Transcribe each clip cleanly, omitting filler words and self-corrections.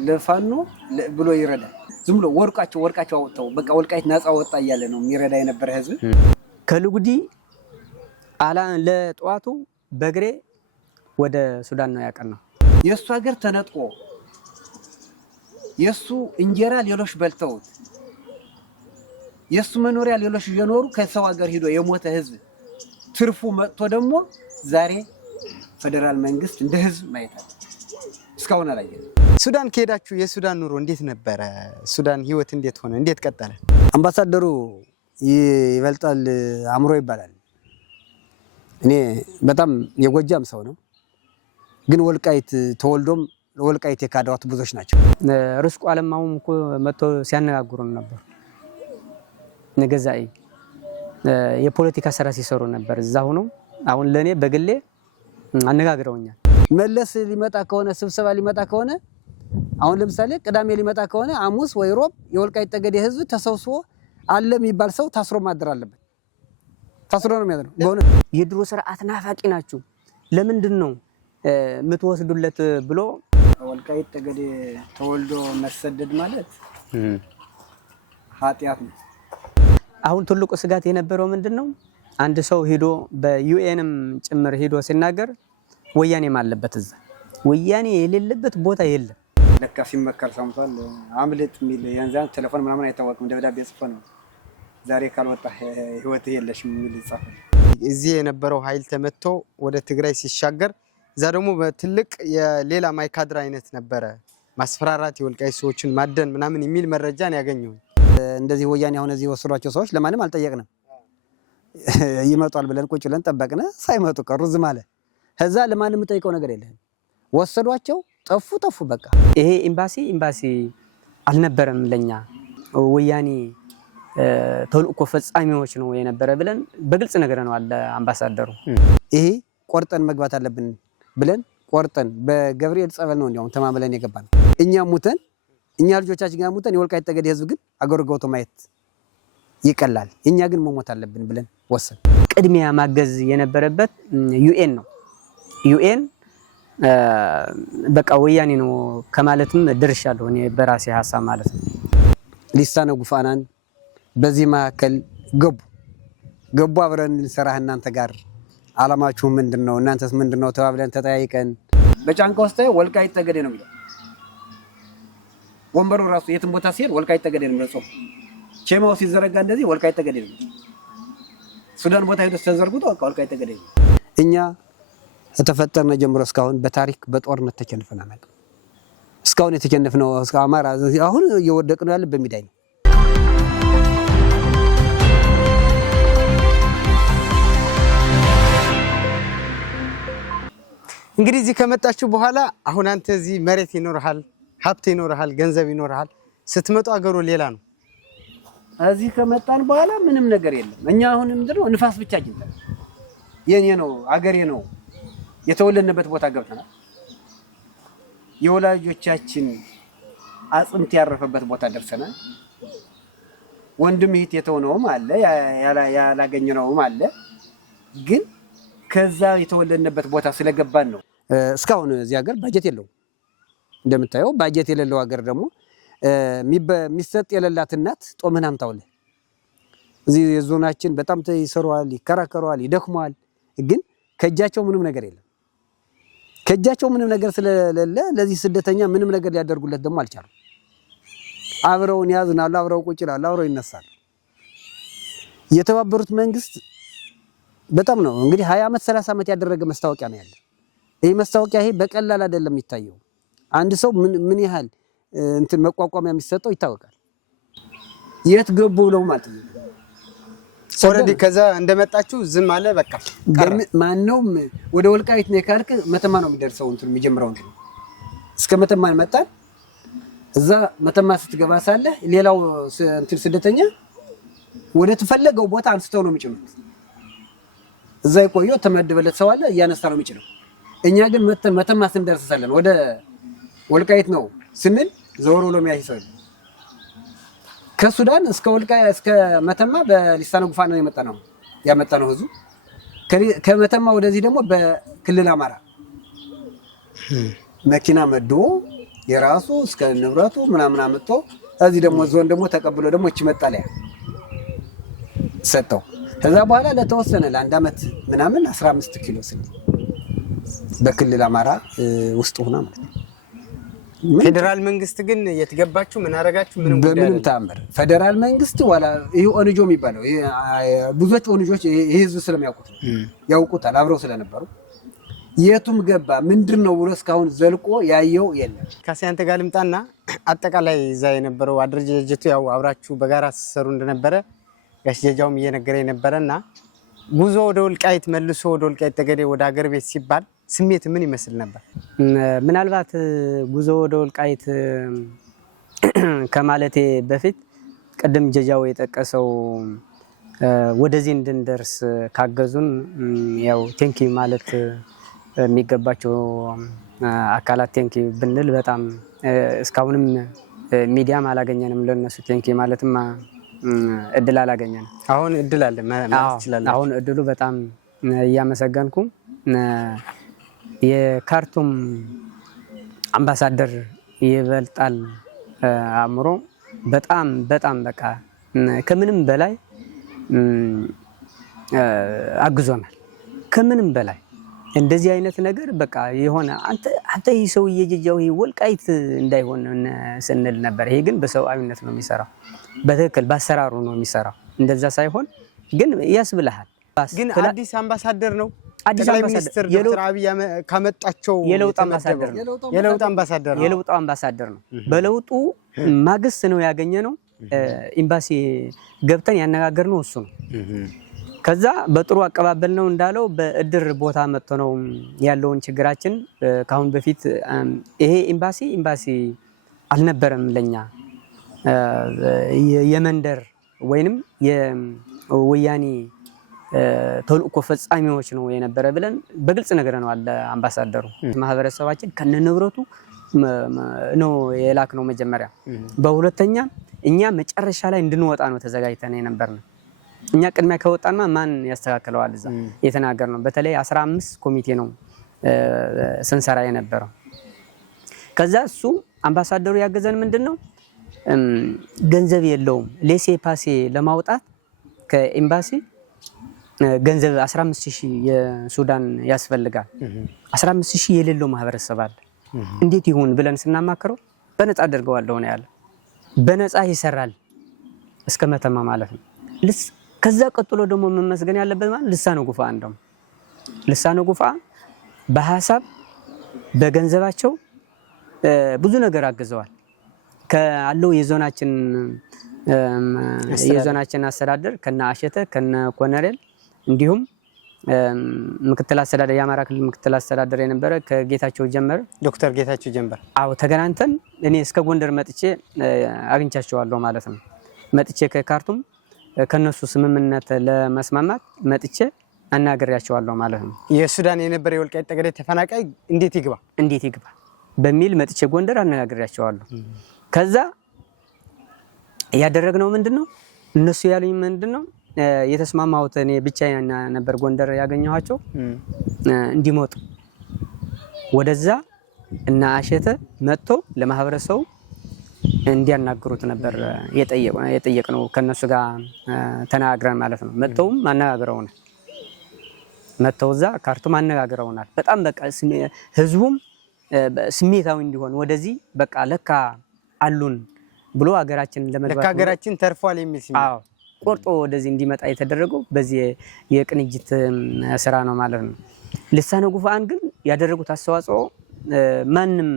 ለፋኖ ብሎ ይረዳል። ዝም ብሎ ወርቃቸው አወጣው በቃ ወልቃይት ነፃ ወጣ እያለ ነው የሚረዳ የነበረ ህዝብ። ከልጉዲ አላ ለጧቱ በግሬ ወደ ሱዳን ነው ያቀናው። የሱ ሀገር ተነጥቆ የሱ እንጀራ ሌሎች በልተውት የሱ መኖሪያ ሌሎች እየኖሩ ከሰው ሀገር ሄዶ የሞተ ህዝብ ትርፉ መጥቶ ደግሞ ዛሬ ፌደራል መንግስት እንደ ህዝብ ማይታል እስካሁን አላየንም። ሱዳን ከሄዳችሁ የሱዳን ኑሮ እንዴት ነበረ? ሱዳን ህይወት እንዴት ሆነ? እንዴት ቀጠለ? አምባሳደሩ ይበልጣል አምሮ ይባላል። እኔ በጣም የጎጃም ሰው ነው፣ ግን ወልቃይት ተወልዶም ወልቃይት የካዳዋት ብዙዎች ናቸው። ርስቁ አለማውም እኮ መጥቶ ሲያነጋግሩን ነበር። ነገዛይ የፖለቲካ ስራ ሲሰሩ ነበር እዛ ሆኖ። አሁን ለኔ በግሌ አነጋግረውኛል። መለስ ሊመጣ ከሆነ ስብሰባ ሊመጣ ከሆነ አሁን ለምሳሌ ቅዳሜ ሊመጣ ከሆነ ሐሙስ ወይ ሮብ የወልቃይት ጠገዴ ህዝብ ተሰብስቦ አለ የሚባል ሰው ታስሮ ማድር አለበት። ታስሮ ነው የሚያድረው። በእውነት የድሮ ስርዓት ናፋቂ ናችሁ ለምንድን ነው የምትወስዱለት ብሎ ወልቃይት ጠገዴ ተወልዶ መሰደድ ማለት ኃጢአት ነው። አሁን ትልቁ ስጋት የነበረው ምንድነው? አንድ ሰው ሄዶ በዩኤንም ጭምር ሄዶ ሲናገር ወያኔም አለበት እዛ። ወያኔ የሌለበት ቦታ የለም። ለካ ሲመከር ሰምቷል። አምልጥ ሚል ያንዛን ቴሌፎን ምናምን አይታወቅም። ደብዳቤ ጽፎ ነው ዛሬ ካልወጣ ህይወት የለሽም ሚል ጽፎ እዚህ የነበረው ኃይል ተመቶ ወደ ትግራይ ሲሻገር እዛ ደግሞ በትልቅ የሌላ ማይካድራ አይነት ነበረ ማስፈራራት የወልቃይት ሰዎችን ማደን ምናምን የሚል መረጃን ያገኘው። እንደዚህ ወያኔ አሁን እዚህ ወሰዷቸው ሰዎች ለማንም አልጠየቅንም። ይመጣል ብለን ቁጭ ብለን ጠበቅነ፣ ሳይመጡ ቀሩ ዝም አለ። ከዛ ለማንም ጠይቀው ነገር የለም። ወሰዷቸው፣ ጠፉ በቃ። ይሄ ኤምባሲ አልነበረም ለኛ ወያኔ ተልእኮ ፈጻሚዎች ነው የነበረ ብለን በግልጽ ነገርነዋል አምባሳደሩ። ይሄ ቆርጠን መግባት አለብን ብለን ቆርጠን በገብርኤል ጸበል ነው እንዲያውም ተማምለን የገባን። እኛ ሙተን እኛ ልጆቻችን ጋር ሙተን የወልቃይት ጠገዴ ህዝብ ግን አገር ገብቶ ማየት ይቀላል። እኛ ግን መሞት አለብን ብለን ወሰን። ቅድሚያ ማገዝ የነበረበት ዩኤን ነው። ዩኤን በቃ ወያኔ ነው ከማለትም ድርሻለሁ እኔ በራሴ ሐሳብ ማለት ነው። ሊሳነ ጉፋናን በዚህ ማከል ገቡ አብረን እንሰራህ እናንተ ጋር አላማችሁ ምንድነው? እናንተስ ምንድነው? ተባብለን ተጠያይቀን በጫንቃ ውስጥ ወልቃይት ጠገዴ ነው የሚለው ወንበሩ ራሱ የትም ቦታ ሲሄድ ወልቃይት ጠገዴ ነው የሚለው። ቼማው ሲዘረጋ እንደዚህ ወልቃይት ጠገዴ ነው። ሱዳን ቦታ ሄዶ ተዘርጉቶ ወልቃይት ጠገዴ ነው። እኛ ተፈጠርነ ጀምሮ እስካሁን በታሪክ በጦርነት ተቸንፈናል። እስካሁን የተቸነፍነው እስከ አማራ አሁን እየወደቅነው ያለ በሚዳይ ነው። እንግዲህ እዚህ ከመጣችሁ በኋላ አሁን አንተ እዚህ መሬት ይኖርሃል፣ ሀብት ይኖርሃል፣ ገንዘብ ይኖርሃል። ስትመጡ አገሩ ሌላ ነው። እዚህ ከመጣን በኋላ ምንም ነገር የለም። እኛ አሁን ምንድነው ንፋስ ብቻ አግኝተን የኔ ነው አገሬ ነው የተወለድንበት ቦታ ገብተናል። የወላጆቻችን አጽምት ያረፈበት ቦታ ደርሰናል። ወንድም እህት የተሆነውም አለ ያላገኘነውም አለ። ግን ከዛ የተወለድንበት ቦታ ስለገባን ነው እስካሁን እዚህ ሀገር ባጀት የለውም። እንደምታየው ባጀት የሌለው ሀገር ደግሞ የሚሰጥ የሌላት እናት ጦምህን አምጣውልህ። እዚህ የዞናችን በጣም ይሰሩዋል፣ ይከራከሩዋል፣ ይደክሙዋል። ግን ከእጃቸው ምንም ነገር የለም። ከእጃቸው ምንም ነገር ስለሌለ ለዚህ ስደተኛ ምንም ነገር ሊያደርጉለት ደግሞ አልቻሉም። አብረውን ያዝናሉ፣ አብረው ቁጭ ይላሉ፣ አብረው ይነሳሉ። የተባበሩት መንግስት በጣም ነው እንግዲህ 20 ዓመት 30 ዓመት ያደረገ መስታወቂያ ነው ያለ። ይሄ መስታወቂያ ይሄ በቀላል አይደለም የሚታየው። አንድ ሰው ምን ያህል እንትን መቋቋሚያ የሚሰጠው ይታወቃል። የት ገቡ ብለው ማለት ነው። ኦሬዲ ከዛ እንደመጣችሁ ዝም አለ በቃ። ማንነው ወደ ወልቃይት ነው ካልክ መተማ ነው የሚደርሰው እንትን የሚጀምረው እንትን እስከ መተማ መጣን። እዛ መተማ ስትገባ ሳለ ሌላው እንትን ስደተኛ ወደ ተፈለገው ቦታ አንስተው ነው የሚጭኑት። እዛ ይቆየው ተመደበለት ሰው አለ እያነሳ ነው የሚጭነው። እኛ ግን መተማ ስንደርሳለን ወደ ወልቃይት ነው ስንል ዘወር ብሎ የሚያይሰው ከሱዳን እስከ ወልቃይት እስከ መተማ በሊሳነ ጉፋን ነው ያመጣነው ህዝቡ። ከመተማ ወደዚህ ደግሞ በክልል አማራ መኪና መድቦ የራሱ እስከ ንብረቱ ምናምን አመጣ። እዚህ ደግሞ ዞን ደግሞ ተቀብሎ ደግሞ እቺ መጣለያ ሰጠው። ከዛ በኋላ ለተወሰነ ለአንድ አመት ምናምን 15 ኪሎ ስንዴ በክልል አማራ ውስጥ ሆና ማለት ነው። ፌደራል መንግስት ግን የትገባችሁ ምን አረጋችሁ? በምንም ተአምር ፌደራል መንግስት ወላ ይሄ ኦንጆ የሚባለው ይሄ ብዙዎች ኦንጆች ይሄ ህዝብ ስለሚያውቁት ያውቁታል አብረው ስለነበሩ የቱም ገባ ምንድነው ብሎ እስካሁን ዘልቆ ያየው የለም። ካሲያንተ ጋር ልምጣና አጠቃላይ እዛ የነበረው አደረጃጀቱ ያው አብራችሁ በጋራ ሲሰሩ እንደነበረ ጋሽ ጀጃውም እየነገረኝ ነበርና ጉዞ ወደ ወልቃይት መልሶ ወደ ወልቃይት ጠገዴ ወደ ሀገር ቤት ሲባል ስሜት ምን ይመስል ነበር? ምናልባት ጉዞ ወደ ወልቃይት ከማለቴ በፊት ቀደም ጀጃው የጠቀሰው ወደዚህ እንድንደርስ ካገዙን ያው ቴንኪ ማለት የሚገባቸው አካላት ቴንኪ ብንል በጣም እስካሁንም ሚዲያም አላገኘንም። ለነሱ ቴንኪ ማለትም እድል አላገኘንም። አሁን እድል አለ ማለት ይችላል። አሁን እድሉ በጣም እያመሰገንኩ የካርቱም አምባሳደር ይበልጣል አእምሮ በጣም በቃ ከምንም በላይ አግዞናል። ከምንም በላይ እንደዚህ አይነት ነገር በቃ የሆነ አንተ ይሰው እየጀጃው ወልቃይት እንዳይሆን ስንል ነበር። ይሄ ግን በሰውአዊነት ነው የሚሰራው፣ በትክክል ባሰራሩ ነው የሚሰራው። እንደዛ ሳይሆን ግን ያስብልሃል። ግን አዲስ አምባሳደር ነው አዲስ ሚኒስትር ዶክተር አብይ ካመጣቸው የለውጥ አምባሳደር ነው። የለውጥ አምባሳደር ነው። በለውጡ ማግስት ነው ያገኘነው። ኤምባሲ ገብተን ያነጋገርነው እሱ ነው። ከዛ በጥሩ አቀባበል ነው እንዳለው በእድር ቦታ መጥቶ ነው ያለውን ችግራችን ካሁን በፊት ይሄ ኤምባሲ አልነበረም ለኛ የመንደር ወይንም የወያኔ ተልእኮ ፈጻሚዎች ነው የነበረ ብለን በግልጽ ነገር ነው አለ አምባሳደሩ። ማህበረሰባችን ከነንብረቱ ነው የላክ ነው መጀመሪያ። በሁለተኛ እኛ መጨረሻ ላይ እንድንወጣ ነው ተዘጋጅተን የነበርነው። እኛ ቅድሚያ ከወጣና ማን ያስተካክለዋል እዛ የተናገር ነው። በተለይ 15 ኮሚቴ ነው ስንሰራ የነበረው። ከዛ እሱ አምባሳደሩ ያገዘን ምንድነው ገንዘብ የለውም ሌሴ ፓሴ ለማውጣት ከኤምባሲ ገንዘብ 15000 የሱዳን ያስፈልጋል። 15000 የሌለው ማህበረሰብ አለ። እንዴት ይሁን ብለን ስናማከረው በነፃ አድርገዋለሁ ነው ያለ። በነፃ ይሰራል እስከ መተማ ማለት ነው። ከዛ ቀጥሎ ደግሞ መመስገን ያለበት ማለት ልሳነ ጉፋን ነው። ልሳነ ጉፋን በሐሳብ በገንዘባቸው ብዙ ነገር አግዘዋል። ካለው የዞናችን አስተዳደር ከነ አሸተ ከነ ኮነሬል እንዲሁም ምክትል አስተዳደር የአማራ ክልል ምክትል አስተዳደር የነበረ ከጌታቸው ጀመረ ዶክተር ጌታቸው ጀመረ አው ተገናኝተን እኔ እስከ ጎንደር መጥቼ አግኝቻቸዋለሁ ማለት ነው። መጥቼ ከካርቱም ከነሱ ስምምነት ለመስማማት መጥቼ አናገሪያቸዋለሁ ማለት ነው። የሱዳን የነበረ የወልቃይት ጠገዴ ተፈናቃይ እንዴት ይግባ በሚል መጥቼ ጎንደር አናገሪያቸዋለሁ። ከዛ ያደረግነው ምንድነው እነሱ ያሉኝ ምንድነው የተስማማሁት እኔ ብቻዬን ነበር ጎንደር ያገኘኋቸው እንዲመጡ ወደዛ እና አሸተ መጥቶ ለማህበረሰቡ እንዲያናግሩት ነበር የጠየቅነው ከነሱ ጋር ተናግረን ማለት ነው። መጥተውም አነጋግረውናል። መጥተው እዛ ካርቱም አነጋግረውናል። በጣም በቃ ህዝቡም ስሜታዊ እንዲሆን ወደዚህ በቃ ለካ አሉን ብሎ ሀገራችን ለመድረስ ሀገራችን ተርፏል የሚል ሲል ቆርጦ ወደዚህ እንዲመጣ የተደረገው በዚህ የቅንጅት ስራ ነው ማለት ነው። ልሳነ ጉፋን ግን ያደረጉት አስተዋጽኦ ማንም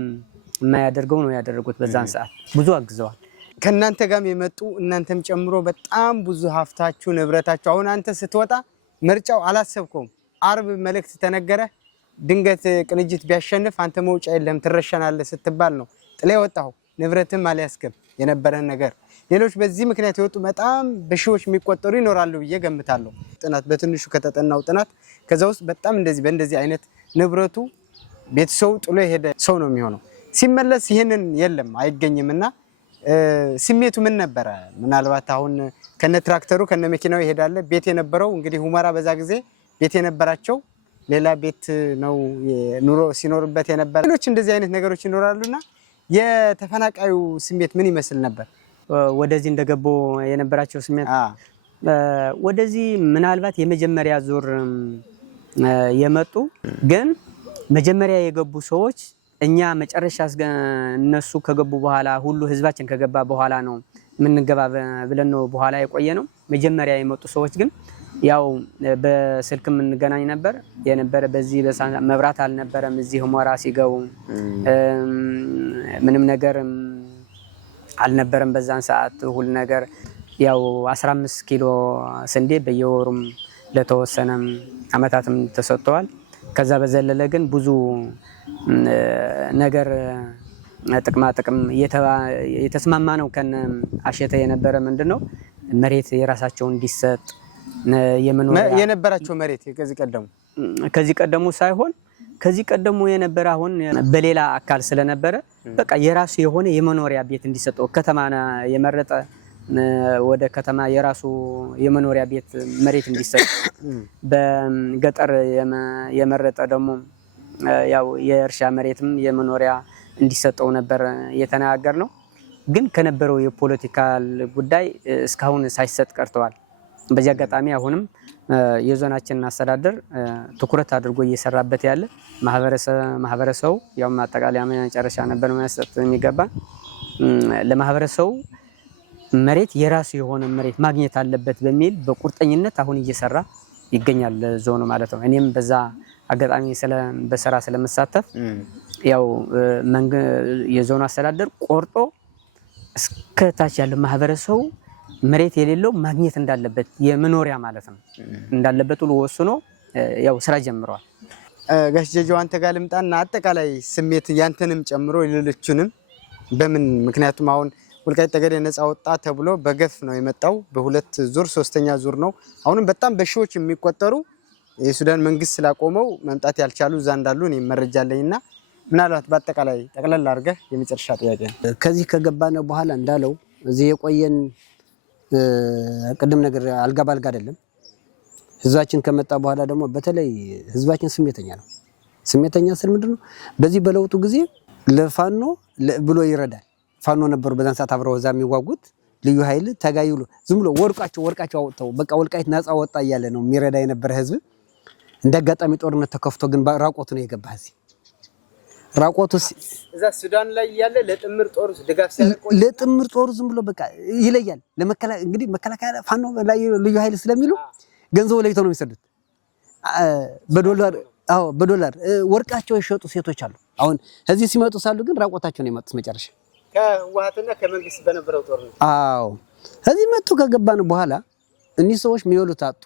የማያደርገው ነው ያደረጉት። በዛን ሰዓት ብዙ አግዘዋል። ከናንተ ጋርም የመጡ እናንተም ጨምሮ በጣም ብዙ ሀብታችሁ ንብረታችሁ። አሁን አንተ ስትወጣ ምርጫው አላሰብከውም። አርብ መልእክት ተነገረ። ድንገት ቅንጅት ቢያሸንፍ አንተ መውጫ የለም ትረሸናለህ ስትባል ነው ጥላ ወጣው። ንብረትም አልያስከም የነበረን ነገር ሌሎች በዚህ ምክንያት የወጡ በጣም በሺዎች የሚቆጠሩ ይኖራሉ ብዬ ገምታለሁ። ጥናት በትንሹ ከተጠናው ጥናት ከዛ ውስጥ በጣም በእንደዚህ አይነት ንብረቱ ቤተሰቡ ጥሎ የሄደ ሰው ነው የሚሆነው። ሲመለስ ይሄንን የለም አይገኝምና ስሜቱ ምን ነበረ? ምናልባት አሁን ከነ ትራክተሩ ከነ መኪናው ይሄዳል። ቤት የነበረው እንግዲህ ሁመራ በዛ ጊዜ ቤት የነበራቸው ሌላ ቤት ነው ኑሮ ሲኖርበት የነበረ ሌሎች እንደዚህ አይነት ነገሮች ይኖራሉና የተፈናቃዩ ስሜት ምን ይመስል ነበር? ወደዚህ እንደገቡ የነበራቸው ስሜት ወደዚህ ምናልባት የመጀመሪያ ዙር የመጡ ግን መጀመሪያ የገቡ ሰዎች እኛ መጨረሻ እነሱ ከገቡ በኋላ ሁሉ ህዝባችን ከገባ በኋላ ነው ምንገባ ብለን ነው በኋላ የቆየ ነው። መጀመሪያ የመጡ ሰዎች ግን ያው በስልክ ምንገናኝ ነበር የነበረ በዚህ መብራት አልነበረም። እዚህ ሞራ ሲገቡ ምንም ነገር አልነበረም። በዛን ሰዓት ሁሉ ነገር ያው 15 ኪሎ ስንዴ በየወሩም ለተወሰነም አመታትም ተሰጥተዋል። ከዛ በዘለለ ግን ብዙ ነገር ጥቅም የተስማማ ነው። ከነ አሸተ የነበረ ምንድነው መሬት የራሳቸው እንዲሰጥ የነበራቸው መሬት ከዚህ ቀደሙ ሳይሆን ከዚህ ቀደሙ የነበረ አሁን በሌላ አካል ስለነበረ በቃ የራሱ የሆነ የመኖሪያ ቤት እንዲሰጠው ከተማ የመረጠ ወደ ከተማ የራሱ የመኖሪያ ቤት መሬት እንዲሰጥ በገጠር የመረጠ ደግሞ ያው የእርሻ መሬትም የመኖሪያ እንዲሰጠው ነበር የተናገር ነው። ግን ከነበረው የፖለቲካል ጉዳይ እስካሁን ሳይሰጥ ቀርተዋል። በዚህ አጋጣሚ አሁንም የዞናችን አስተዳደር ትኩረት አድርጎ እየሰራበት ያለ ማህበረሰቡ ያው ማጠቃለያ መጨረሻ ነበር መስጠት የሚገባ ለማህበረሰቡ መሬት የራሱ የሆነ መሬት ማግኘት አለበት በሚል በቁርጠኝነት አሁን እየሰራ ይገኛል ዞኑ ማለት ነው። እኔም በዛ አጋጣሚ በሰራ ስለመሳተፍ ያው የዞኑ አስተዳደር ቆርጦ እስከታች ያለው ማህበረሰቡ መሬት የሌለው ማግኘት እንዳለበት የመኖሪያ ማለት ነው እንዳለበት ሁሉ ወስኖ ያው ስራ ጀምሯል። ጋሽ ጀጀው አንተ ጋር ልምጣና አጠቃላይ ስሜት ያንተንም ጨምሮ ሌሎቹንም በምን ምክንያቱም አሁን ወልቃይት ጠገዴ ነፃ ወጣ ተብሎ በገፍ ነው የመጣው። በሁለት ዙር ሶስተኛ ዙር ነው። አሁንም በጣም በሺዎች የሚቆጠሩ የሱዳን መንግስት ስላቆመው መምጣት ያልቻሉ እዛ እንዳሉ እኔ መረጃ አለኝና ምናልባት በአጠቃላይ ጠቅለል አድርገህ የመጨረሻ ጥያቄ ነው። ከዚህ ከገባነ በኋላ እንዳለው እዚህ የቆየን ቅድም ነገር አልጋ ባልጋ አይደለም። ህዝባችን ከመጣ በኋላ ደግሞ በተለይ ህዝባችን ስሜተኛ ነው። ስሜተኛ ስል ምንድነው በዚህ በለውጡ ጊዜ ለፋኖ ብሎ ይረዳል። ፋኖ ነበሩ በዛን ሰዓት አብረው እዛ የሚዋጉት ልዩ ኃይል ተጋይሉ ዝም ብሎ ወርቃቸው አውጥተው በቃ ወልቃይት ነፃ ወጣ እያለ ነው የሚረዳ የነበረ ህዝብ። እንደጋጣሚ ጦርነት ተከፍቶ ግን ራቆቱ ነው የገባ እዚህ ራቆቱ እዛ ሱዳን ላይ ያለ ለጥምር ጦር ድጋፍ ሲያደርግ ለጥምር ጦር ዝም ብሎ በቃ ይለያል። እንግዲህ መከላከያ ፋኖ ላይ ልዩ ኃይል ስለሚሉ ገንዘብ ለይተው ነው የሚሰዱት በዶላር ወርቃቸው የሸጡ ሴቶች አሉ። አሁን እዚህ ሲመጡ ሳሉ ግን ራቆታቸው ነው የመጡት መጨረሻ ከህወሓትና ከመንግስት በነበረው ጦርነት። እዚህ መጡ ከገባን በኋላ እኒህ ሰዎች የሚወሉት አጡ።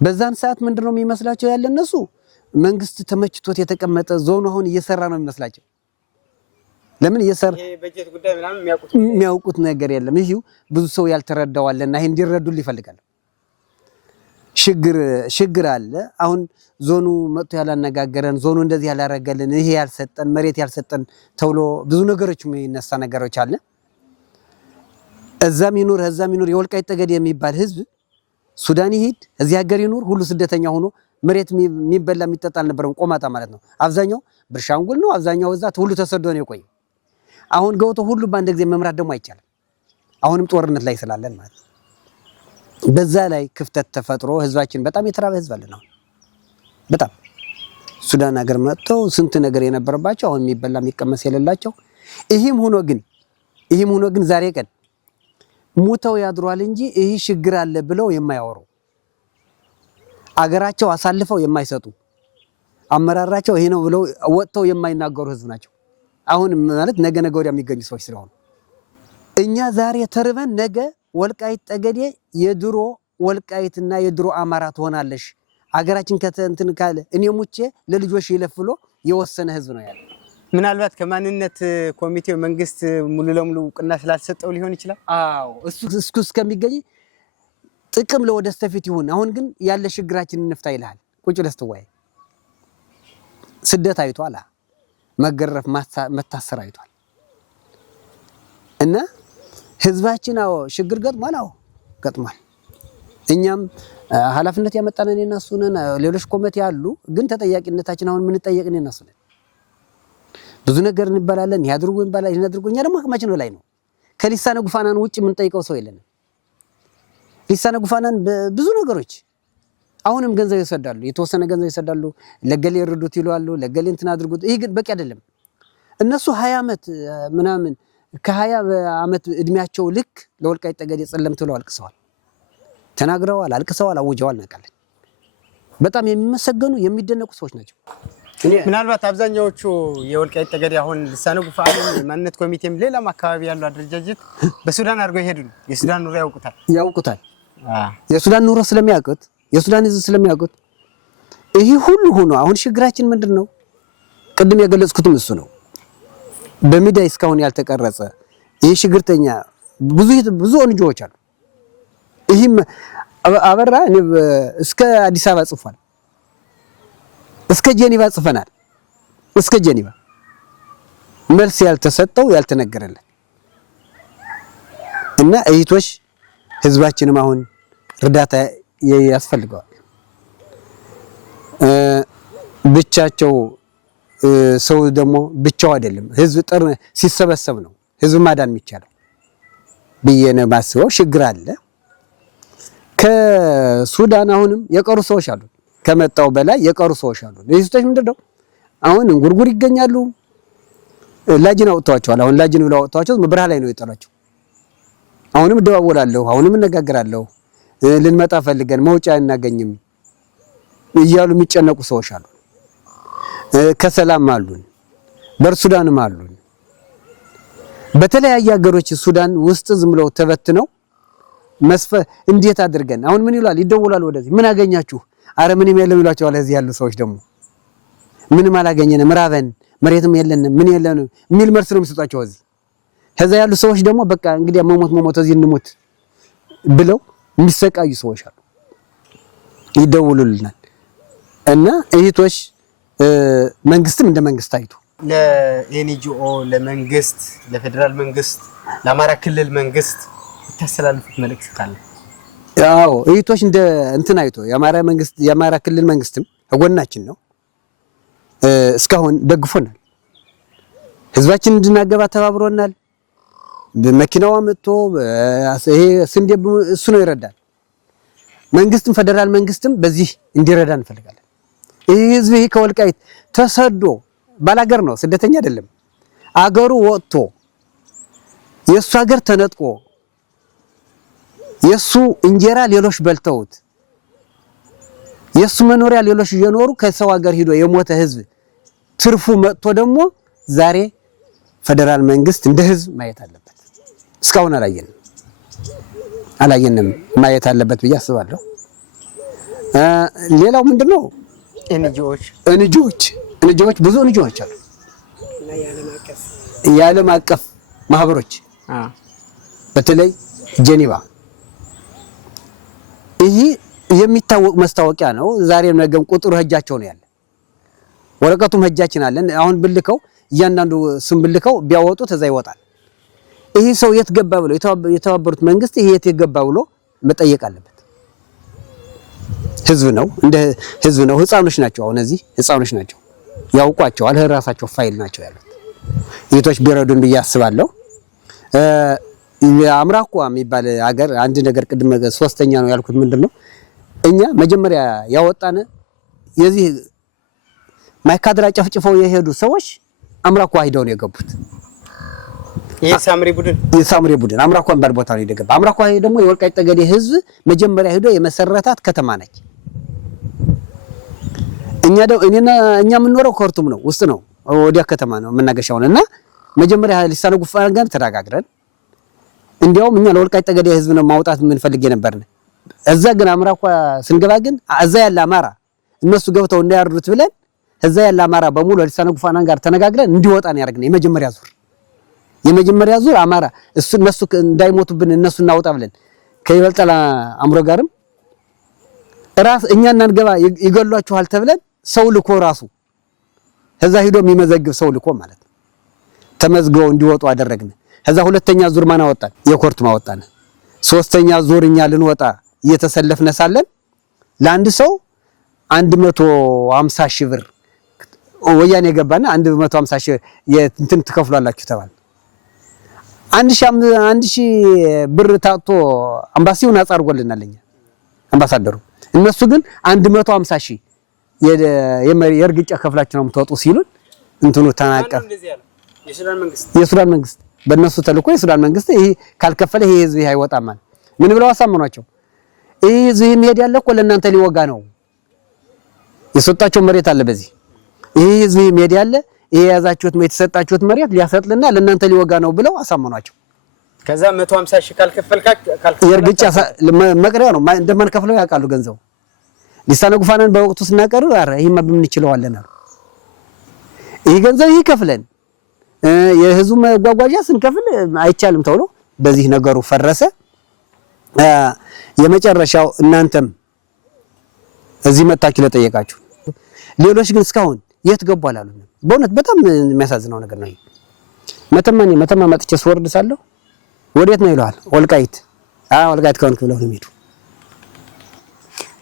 በዛን ሰዓት ምንድነው የሚመስላቸው ያለ እነሱ መንግስት ተመችቶት የተቀመጠ ዞኑ አሁን እየሰራ ነው የሚመስላቸው። ለምን እየሰራ ይሄ በጀት ጉዳይ ምናምን የሚያውቁት ነገር የለም። ይሄው ብዙ ሰው ያልተረዳዋልና ይሄ እንዲረዱል ይፈልጋል። ችግር አለ። አሁን ዞኑ መጥቶ ያላነጋገረን ዞኑ እንደዚህ ያላረገልን ይሄ ያልሰጠን መሬት ያልሰጠን ተብሎ ብዙ ነገሮች የሚነሳ ነገሮች አለ። እዛም ይኑር የወልቃይት ጠገዴ የሚባል ህዝብ ሱዳን ይሄድ እዚህ ሀገር ይኑር ሁሉ ስደተኛ ሆኖ መሬት የሚበላ የሚጠጣ አልነበረም። ቆማጣ ማለት ነው። አብዛኛው ብርሻንጉል ነው። አብዛኛው እዛ ሁሉ ተሰዶ ነው የቆየ። አሁን ገብቶ ሁሉ በአንድ ጊዜ መምራት ደግሞ አይቻልም። አሁንም ጦርነት ላይ ስላለን ማለት ነው። በዛ ላይ ክፍተት ተፈጥሮ ህዝባችን በጣም የተራበ ህዝብ አለ ነው። በጣም ሱዳን ሀገር መጥተው ስንት ነገር የነበረባቸው አሁን የሚበላ የሚቀመስ የሌላቸው ይሄም ሆኖ ግን ዛሬ ቀን ሙተው ያድሯል እንጂ ይሄ ችግር አለ ብለው የማያወሩ አገራቸው አሳልፈው የማይሰጡ አመራራቸው ይሄ ነው ብለው ወጥተው የማይናገሩ ህዝብ ናቸው። አሁን ማለት ነገ ወዲያ የሚገኙ ሰዎች ስለሆኑ እኛ ዛሬ ተርበን ነገ ወልቃይት ጠገዴ የድሮ ወልቃይትና የድሮ አማራ ትሆናለሽ አገራችን ከተንትን ካለ እኔ ሙቼ ለልጆች ይለፍሎ የወሰነ ህዝብ ነው ያለው። ምናልባት ከማንነት ኮሚቴው መንግስት ሙሉ ለሙሉ እውቅና ስላልሰጠው ሊሆን ይችላል። እሱ እስከሚገኝ ጥቅም ለወደስተፊት ይሁን። አሁን ግን ያለ ችግራችንን እንፍታ ይላል። ቁጭ ለስተዋይ ስደት አይቷል፣ መገረፍ መታሰር አይቷል። እና ህዝባችን ችግር ገጥሟል። እኛም ኃላፊነት ያመጣነን እነሱ ነን። ሌሎች ኮሚቴ አሉ፣ ግን ተጠያቂነታችን አሁን ምን ጠየቅን እነሱ ነን። ብዙ ነገር እንባላለን። ያድርጉ እንባላለን፣ ይናድርጉ። እኛ ደግሞ አቅማችን በላይ ነው። ከሊሳነ ጉፋናን ውጭ የምንጠይቀው ሰው የለንም። ሊሳነ ጉፋናን ብዙ ነገሮች አሁንም ገንዘብ ይሰዳሉ፣ የተወሰነ ገንዘብ ይሰዳሉ። ለገሌ ይርዱት ይሏሉ፣ ለገሌ እንትን አድርጉት። ይሄ ግን በቂ አይደለም። እነሱ 20 ዓመት ምናምን ከ20 ዓመት እድሜያቸው ልክ ለወልቃይት ጠገዴ ጸለምት ብለው አልቅሰዋል፣ ተናግረዋል፣ አልቅሰዋል፣ አውጀዋል። እናውቃለን። በጣም የሚመሰገኑ የሚደነቁ ሰዎች ናቸው። ምናልባት አብዛኛዎቹ የወልቃይት ጠገዴ አሁን ልሳነ ጉፋንም ማንነት ኮሚቴም ሌላም አካባቢ ያሉ አደረጃጀት በሱዳን አድርገው ይሄዱ ነው። የሱዳን ኑሮ ያውቁታል። የሱዳን ኑሮ ስለሚያውቁት፣ የሱዳን ህዝብ ስለሚያውቁት ይሄ ሁሉ ሆኖ አሁን ችግራችን ምንድነው? ቅድም የገለጽኩትም እሱ ነው። በሚዲያ እስካሁን ያልተቀረጸ ይሄ ችግርተኛ ብዙ ወንጆች አሉ። ይሄም አበራ እኔ እስከ አዲስ አበባ ጽፏል፣ እስከ ጄኔቫ ጽፈናል። እስከ ጄኔቫ መልስ ያልተሰጠው ያልተነገረለት እና እህቶች ህዝባችንም አሁን እርዳታ ያስፈልገዋል። ብቻቸው ሰው ደግሞ ብቻው አይደለም፣ ህዝብ ጥር ሲሰበሰብ ነው ህዝብ ማዳን የሚቻለው ብዬ ነው የማስበው። ችግር አለ። ከሱዳን አሁንም የቀሩ ሰዎች አሉ፣ ከመጣው በላይ የቀሩ ሰዎች አሉ። ለይስቶች ምንድነው አሁን እንጉርጉር ይገኛሉ። ላጅን አውጥተዋቸዋል። አሁን ላጅን ብለው አውጥተዋቸው በበረሃ ላይ ነው የጠሏቸው። አሁንም እደዋወላለሁ፣ አሁንም እነጋገራለሁ፣ ልንመጣ ፈልገን መውጫ እናገኝም እያሉ የሚጨነቁ ሰዎች አሉ። ከሰላም አሉን፣ በሱዳንም አሉን። በተለያየ ሀገሮች ሱዳን ውስጥ ዝም ብለው ተበትነው እንዴት አድርገን አሁን ምን ይላል? ይደውላሉ ወደዚህ ምን አገኛችሁ? አረ ምንም የለም ይሏቸዋል። እዚህ ያሉ ሰዎች ደግሞ ምንም አላገኘንም፣ ራበን፣ መሬትም የለንም፣ ምን የለንም የሚል መልስ ነው የሚሰጣቸው። እዚህ ከዛ ያሉ ሰዎች ደግሞ በቃ እንግዲህ መሞት እዚህ እንሞት ብለው የሚሰቃዩ ሰዎች አሉ። ይደውሉልናል እና እህቶች መንግስትም እንደ መንግስት አይቶ ለኤንጂኦ ለመንግስት ለፌደራል መንግስት ለአማራ ክልል መንግስት ተሰላልፉት መልእክት ካለ? ያው እህቶች እንደ እንትን አይቶ የአማራ ክልል መንግስትም ጎናችን ነው። እስካሁን ደግፎናል። ህዝባችን እንድናገባ ተባብሮናል። በመኪናው አመጥቶ ይሄ ስንዴ እሱ ነው ይረዳል። መንግስትም ፌደራል መንግስትም በዚህ እንዲረዳ እንፈልጋለን። ይሄ ህዝብ ይሄ ከወልቃይት ተሰዶ ባላገር ነው፣ ስደተኛ አይደለም። አገሩ ወጥቶ የሱ ሀገር ተነጥቆ የሱ እንጀራ ሌሎች በልተውት የሱ መኖሪያ ሌሎች እየኖሩ ከሰው ሀገር ሄዶ የሞተ ህዝብ ትርፉ መጥቶ ደግሞ ዛሬ ፌደራል መንግስት እንደ ህዝብ ማየት አለበት። እስካሁን አላየንም፣ ማየት አለበት ብዬ አስባለሁ። ሌላው ምንድነው ኤንጂኦዎች ብዙ ኤንጂኦዎች አሉ፣ የዓለም አቀፍ ማህበሮች በተለይ ጄኔቫ ይሄ የሚታወቅ መስታወቂያ ነው። ዛሬም ነገም ቁጥሩ ህጃቸው ነው ያለ፣ ወረቀቱም ህጃችን አለን። አሁን ብልከው እያንዳንዱ ስም ብልከው ቢያወጡ ተዛ ይወጣል። ይሄ ሰው የት ገባ ብሎ የተባበሩት መንግስት ይሄ የት ገባ ብሎ መጠየቅ አለበት። ህዝብ ነው፣ እንደ ህዝብ ነው። ህፃኖች ናቸው፣ አሁን እዚህ ህፃኖች ናቸው፣ ያውቋቸዋል። ራሳቸው ፋይል ናቸው ያሉት። እህቶች ቢረዱን ብዬ አስባለሁ። አምራኳ የሚባል ሀገር አንድ ነገር ቅድም ሶስተኛ ነው ያልኩት ምንድነው እኛ መጀመሪያ ያወጣነ የዚህ ማይካድራ ጨፍጭፈው የሄዱ ሰዎች አምራኳ ሄደው ነው የገቡት። የሳምሪ ቡድን አምራኳ ባል ቦታ ነው የገባ። አምራኳ ደግሞ የወልቃይት ጠገዴ ህዝብ መጀመሪያ ሄዶ የመሰረታት ከተማ ነች። እኛ የምንኖረው ኮርቱም ነው ውስጥ ነው፣ ወዲያ ከተማ ነው መናገሻውን እና መጀመሪያ ሊሳነ ጉፋን ጋር ተነጋግረን እንዲያውም እኛ ለወልቃይት ጠገዴ ህዝብ ነው ማውጣት የምንፈልግ የነበርን። እዛ ግን አምራኳ ስንገባ ግን እዛ ያለ አማራ እነሱ ገብተው እንዳያርዱት ብለን እዛ ያለ አማራ በሙሉ ሊሳነ ጉፋን ጋር ተነጋግረን እንዲወጣ ነው ያደረግነው። የመጀመሪያ ዙር አማራ እነሱ እንዳይሞቱብን እነሱ እናውጣ ብለን ከይበልጣል አምሮ ጋርም ራስ እኛ እናንገባ ይገሏችኋል ተብለን ሰው ልኮ ራሱ ከዛ ሄዶ የሚመዘግብ ሰው ልኮ ማለት ነው ተመዝገው እንዲወጡ አደረግን። ከዛ ሁለተኛ ዙር ማን አወጣን? የኮርት ማወጣን። ሶስተኛ ዙር እኛ ልንወጣ እየተሰለፍነ ሳለን ለአንድ ሰው 150 ሺህ ብር ወያኔ የገባና 150 ሺህ እንትን ትከፍሏላችሁ ተባለ። 1000 ብር ታጥቶ አምባሲውን አጻርጎልናለኛ አምባሳደሩ። እነሱ ግን 150 ሺህ የእርግጫ ከፍላችሁ ነው የምትወጡ ሲሉን እንትኑ ተናቀፍ። የሱዳን መንግስት በእነሱ ተልኮ የሱዳን መንግስት ይሄ ካልከፈለ ይሄ ህዝብ አይወጣም ማለት ምን ብለው አሳመኗቸው። ይሄ ህዝብ የሚሄድ ያለ እኮ ለእናንተ ሊወጋ ነው። የሰጣቸው መሬት አለ በዚህ ይሄ ህዝብ የሚሄድ ያለ ይሄ ያዛችሁት የተሰጣችሁት መሬት ሊያሰጥልና ለእናንተ ሊወጋ ነው ብለው አሳመኗቸው። ከዛ 150 ሺህ ካልከፈልካችሁ የእርግጫ መቅሪያ ነው እንደማንከፍለው ያውቃሉ። ገንዘቡ ሊሳነ ጉፋናን በወቅቱ ስናቀር አረ ይሄማ በምን ይችላልና ይሄ ገንዘብ ይከፍለን የህዝቡ መጓጓዣ ስንከፍል አይቻልም ተብሎ በዚህ ነገሩ ፈረሰ። የመጨረሻው እናንተም እዚህ መጣችሁ ለጠየቃችሁ ሌሎች ግን እስካሁን የት ገቡ አላሉ። በእውነት በጣም የሚያሳዝነው ነገር ነው። መተማ መጥቼ ስወርድ ሳለሁ ወዴት ነው ይለዋል። ወልቃይት ወልቃይት ከሆንክ ብለው ነው የሚሄዱ።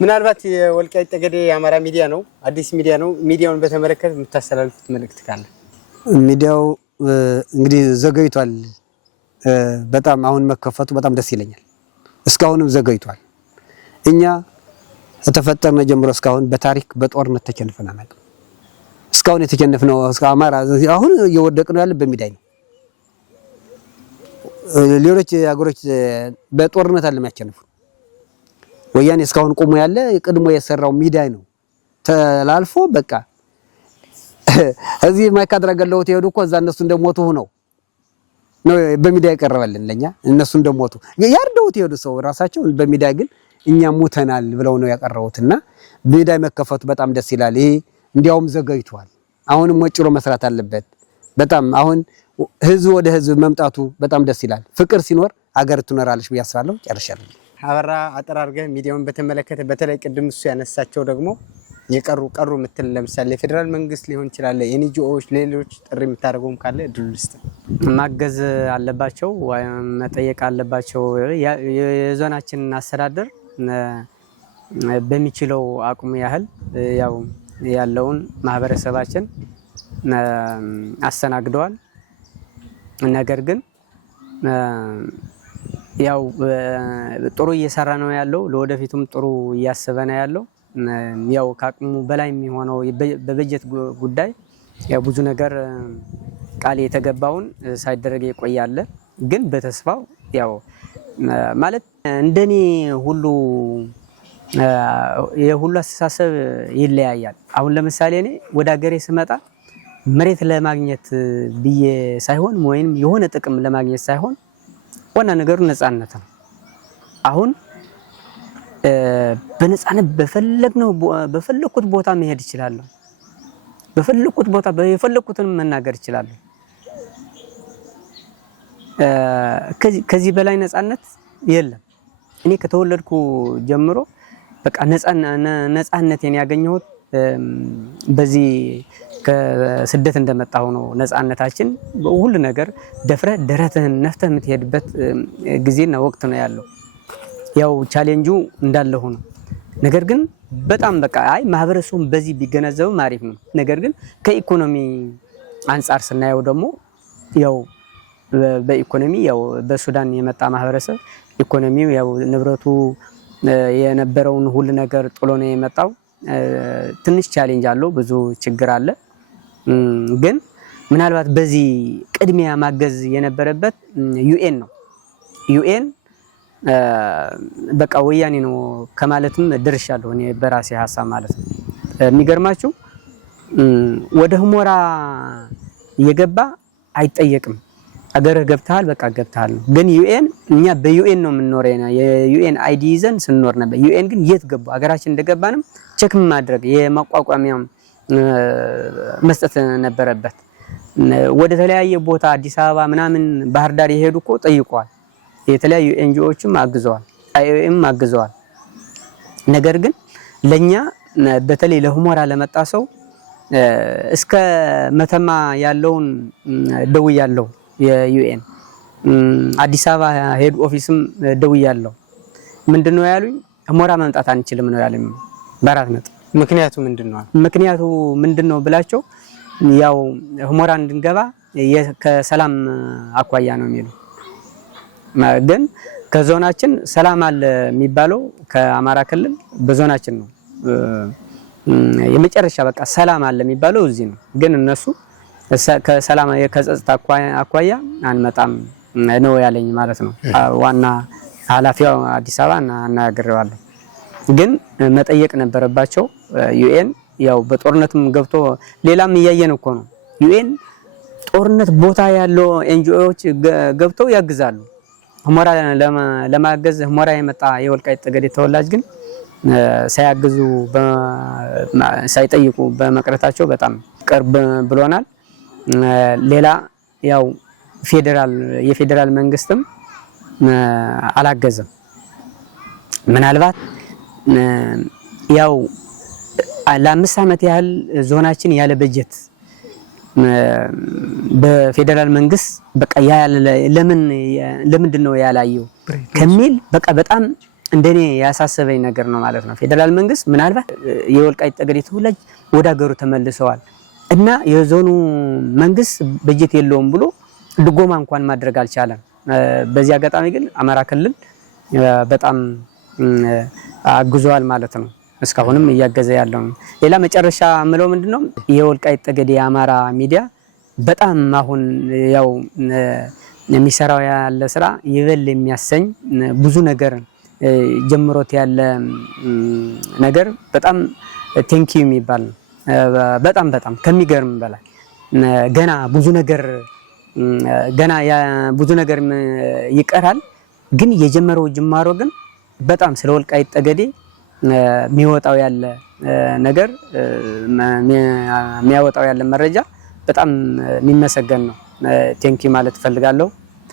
ምናልባት የወልቃይት ጠገዴ የአማራ ሚዲያ ነው፣ አዲስ ሚዲያ ነው። ሚዲያውን በተመለከተ የምታስተላልፉት መልእክት ካለ? ሚዲያው እንግዲህ ዘገይቷል በጣም አሁን መከፈቱ በጣም ደስ ይለኛል። እስካሁንም ዘገይቷል። እኛ ተፈጠርነ ጀምሮ እስካሁን በታሪክ በጦርነት ተቸንፈናል። እስካሁን የተቸነፍነው አማራ አሁን እየወደቅነው ያለ በሚዳይ ነው። ሌሎች አገሮች በጦርነት አለ የሚያቸንፉ። ወያኔ እስካሁን ቆሞ ያለ ቅድሞ የሰራው ሚዳይ ነው ተላልፎ በቃ እዚህ ማይካድራ ገለውት ይሄዱ እኮ እዛ እነሱ እንደሞቱ ነው በሚዳይ ቀርበልን ለኛ እነሱ እንደሞቱ ያርደውት ይሄዱ ሰው ራሳቸው በሚዳይ ግን እኛ ሞተናል ብለው ነው ያቀረቡትና ሚዳይ መከፈቱ በጣም ደስ ይላል። ይሄ እንዲያውም ዘገይቷል። አሁንም ወጭሮ መስራት አለበት። በጣም አሁን ህዝብ ወደ ህዝብ መምጣቱ በጣም ደስ ይላል። ፍቅር ሲኖር አገር ትኖራለች ብዬ አስባለሁ። ጨርሻለሁ። አበራ አጠራርገህ ሚዲያውን በተመለከተ በተለይ ቅድም እሱ ያነሳቸው ደግሞ የቀሩ ምትል ለምሳሌ የፌደራል መንግስት ሊሆን ይችላል የኤንጂኦዎች ሌሎች ጥሪ የምታደርገውም ካለ እድል ልስጥ። ማገዝ አለባቸው መጠየቅ አለባቸው። የዞናችን አስተዳደር በሚችለው አቅሙ ያህል ያው ያለውን ማህበረሰባችን አስተናግደዋል። ነገር ግን ያው ጥሩ እየሰራ ነው ያለው። ለወደፊቱም ጥሩ እያሰበ ነው ያለው። ያው ከአቅሙ በላይ የሚሆነው በበጀት ጉዳይ ያው ብዙ ነገር ቃል የተገባውን ሳይደረግ ይቆያል። ግን በተስፋው ያው ማለት እንደኔ ሁሉ የሁሉ አስተሳሰብ ይለያያል። አሁን ለምሳሌ እኔ ወደ ሀገሬ ስመጣ መሬት ለማግኘት ብዬ ሳይሆን ወይም የሆነ ጥቅም ለማግኘት ሳይሆን ዋና ነገሩ ነፃነት ነው። አሁን በነፃነት በፈለኩት ቦታ መሄድ እችላለሁ። በፈለኩት ቦታ የፈለኩትን መናገር እችላለሁ። ከዚህ በላይ ነፃነት የለም። እኔ ከተወለድኩ ጀምሮ በቃ ነፃነቴን ያገኘሁት በዚህ ከስደት እንደመጣሁ ነው። ነፃነታችን ሁሉ ነገር ደፍረህ ደረትህን ነፍተህ የምትሄድበት ጊዜና ወቅት ነው ያለው። ያው ቻሌንጁ እንዳለ ሆኖ ነገር ግን በጣም በቃ ማህበረሰቡን በዚህ ቢገነዘቡ አሪፍ ነው። ነገር ግን ከኢኮኖሚ አንፃር ስናየው ደግሞ ያው በኢኮኖሚ ያው በሱዳን የመጣ ማህበረሰብ ኢኮኖሚው ያው ንብረቱ የነበረውን ሁሉ ነገር ጥሎ ነው የመጣው። ትንሽ ቻሌንጅ አለው፣ ብዙ ችግር አለ። ግን ምናልባት በዚህ ቅድሚያ ማገዝ የነበረበት ዩኤን ነው። ዩኤን በቃ ወያኔ ነው ከማለትም ድርሻለሁ እኔ በራሴ ሐሳብ ማለት ነው። የሚገርማችሁ ወደ ሁመራ እየገባ አይጠየቅም። አገርህ ገብተሃል በቃ ገብተሃል ነው። ግን ዩኤን እኛ በዩኤን ነው የምንኖረው። የዩኤን አይዲ ይዘን ስንኖር ነበር። ዩኤን ግን የት ገባ አገራችን እንደገባንም ቼክ ማድረግ የማቋቋሚያ መስጠት ነበረበት። ወደ ተለያየ ቦታ አዲስ አበባ ምናምን ባህር ዳር የሄዱ እኮ ጠይቀዋል። የተለያዩ ኤንጂኦዎችም አግዘዋል፣ አይኦኤም አግዘዋል። ነገር ግን ለኛ በተለይ ለሁመራ ለመጣ ሰው እስከ መተማ ያለውን ደውያለሁ። የዩኤን አዲስ አበባ ሄድ ኦፊስም ደውያለሁ። ምንድነው ያሉኝ? ሁመራ መምጣት አንችልም ነው ያሉኝ። በአራት ነጥብ ምክንያቱ ምንድነው? ምክንያቱ ምንድነው ብላቸው ያው ሁመራ እንድንገባ ከሰላም አኳያ ነው የሚሉ ግን ከዞናችን ሰላም አለ የሚባለው ከአማራ ክልል በዞናችን ነው የመጨረሻ በቃ ሰላም አለ የሚባለው እዚህ ነው። ግን እነሱ ከሰላም ከጸጥታ አኳያ አንመጣም ነው ያለኝ ማለት ነው። ዋና ኃላፊው አዲስ አበባ አናግሬዋለሁ። ግን መጠየቅ ነበረባቸው ዩኤን ያው በጦርነትም ገብቶ ሌላም እያየን እኮ ነው። ዩኤን ጦርነት ቦታ ያለው ኤንጂኦዎች ገብተው ያግዛሉ። ሁመራ ለማገዝ ሁመራ የመጣ የወልቃይት ጠገዴ ተወላጅ ግን ሳያግዙ ሳይጠይቁ በመቅረታቸው በጣም ቅርብ ብሎናል። ሌላ ያው የፌደራል መንግስትም አላገዘም። ምናልባት ያው ለ5 ዓመት ያህል ዞናችን ያለ በጀት በፌደራል መንግስት በቃ ለምንድን ነው ያላየው ከሚል በቃ በጣም እንደኔ ያሳሰበኝ ነገር ነው ማለት ነው። ፌደራል መንግስት ምናልባት የወልቃይት ጠገዴ ተወላጅ ወደ ሀገሩ ተመልሰዋል እና የዞኑ መንግስት በጀት የለውም ብሎ ድጎማ እንኳን ማድረግ አልቻለም። በዚህ አጋጣሚ ግን አማራ ክልል በጣም አግዟል ማለት ነው። እስካሁንም እያገዘ ያለው ሌላ መጨረሻ ምለው ምንድነው የወልቃይት ጠገዴ የአማራ ሚዲያ በጣም አሁን ያው የሚሰራው ያለ ስራ ይበል የሚያሰኝ ብዙ ነገር ጀምሮት ያለ ነገር በጣም ቴንኪው የሚባል በጣም ከሚገርም በላይ ገና ብዙ ነገር ይቀራል። ግን የጀመረው ጅማሮ ግን በጣም ስለ ወልቃይት ጠገዴ የሚወጣው ያለ ነገር የሚያወጣው ያለ መረጃ በጣም የሚመሰገን ነው። ቴንኪ ማለት ፈልጋለሁ።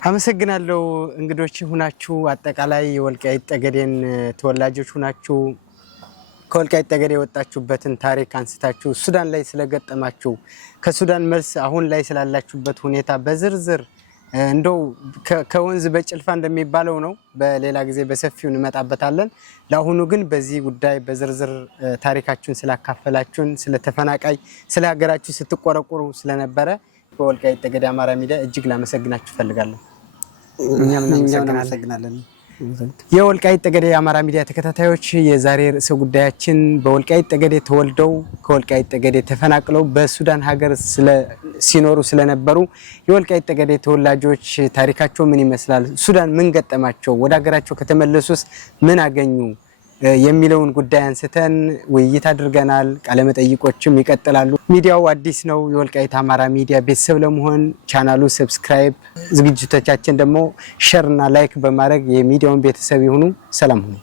አመሰግናለሁ። እንግዶች ሁናችሁ አጠቃላይ የወልቃይት ጠገዴን ተወላጆች ሁናችሁ ከወልቃይት ጠገዴ የወጣችሁበትን ታሪክ አንስታችሁ ሱዳን ላይ ስለገጠማችሁ ከሱዳን መልስ አሁን ላይ ስላላችሁበት ሁኔታ በዝርዝር እንደው ከወንዝ በጭልፋ እንደሚባለው ነው። በሌላ ጊዜ በሰፊው እንመጣበታለን። ለአሁኑ ግን በዚህ ጉዳይ በዝርዝር ታሪካችሁን ስላካፈላችሁን፣ ስለተፈናቃይ ስለ ሀገራችሁ ስትቆረቆሩ ስለነበረ በወልቃይት ጠገዴ አማራ ሚዲያ እጅግ ላመሰግናችሁ ፈልጋለሁ። እኛም እናመሰግናለን። የወልቃይት ጠገዴ የአማራ ሚዲያ ተከታታዮች የዛሬ ርዕሰ ጉዳያችን በወልቃይት ጠገዴ ተወልደው ከወልቃይት ጠገዴ ተፈናቅለው በሱዳን ሀገር ሲኖሩ ስለነበሩ የወልቃይት ጠገዴ ተወላጆች ታሪካቸው ምን ይመስላል፣ ሱዳን ምን ገጠማቸው፣ ወደ ሀገራቸው ከተመለሱስ ምን አገኙ የሚለውን ጉዳይ አንስተን ውይይት አድርገናል። ቃለ መጠይቆችም ይቀጥላሉ። ሚዲያው አዲስ ነው። የወልቃይት አማራ ሚዲያ ቤተሰብ ለመሆን ቻናሉ ሰብስክራይብ፣ ዝግጅቶቻችን ደግሞ ሼር እና ላይክ በማድረግ የሚዲያውን ቤተሰብ ይሁኑ። ሰላም ሁኑ።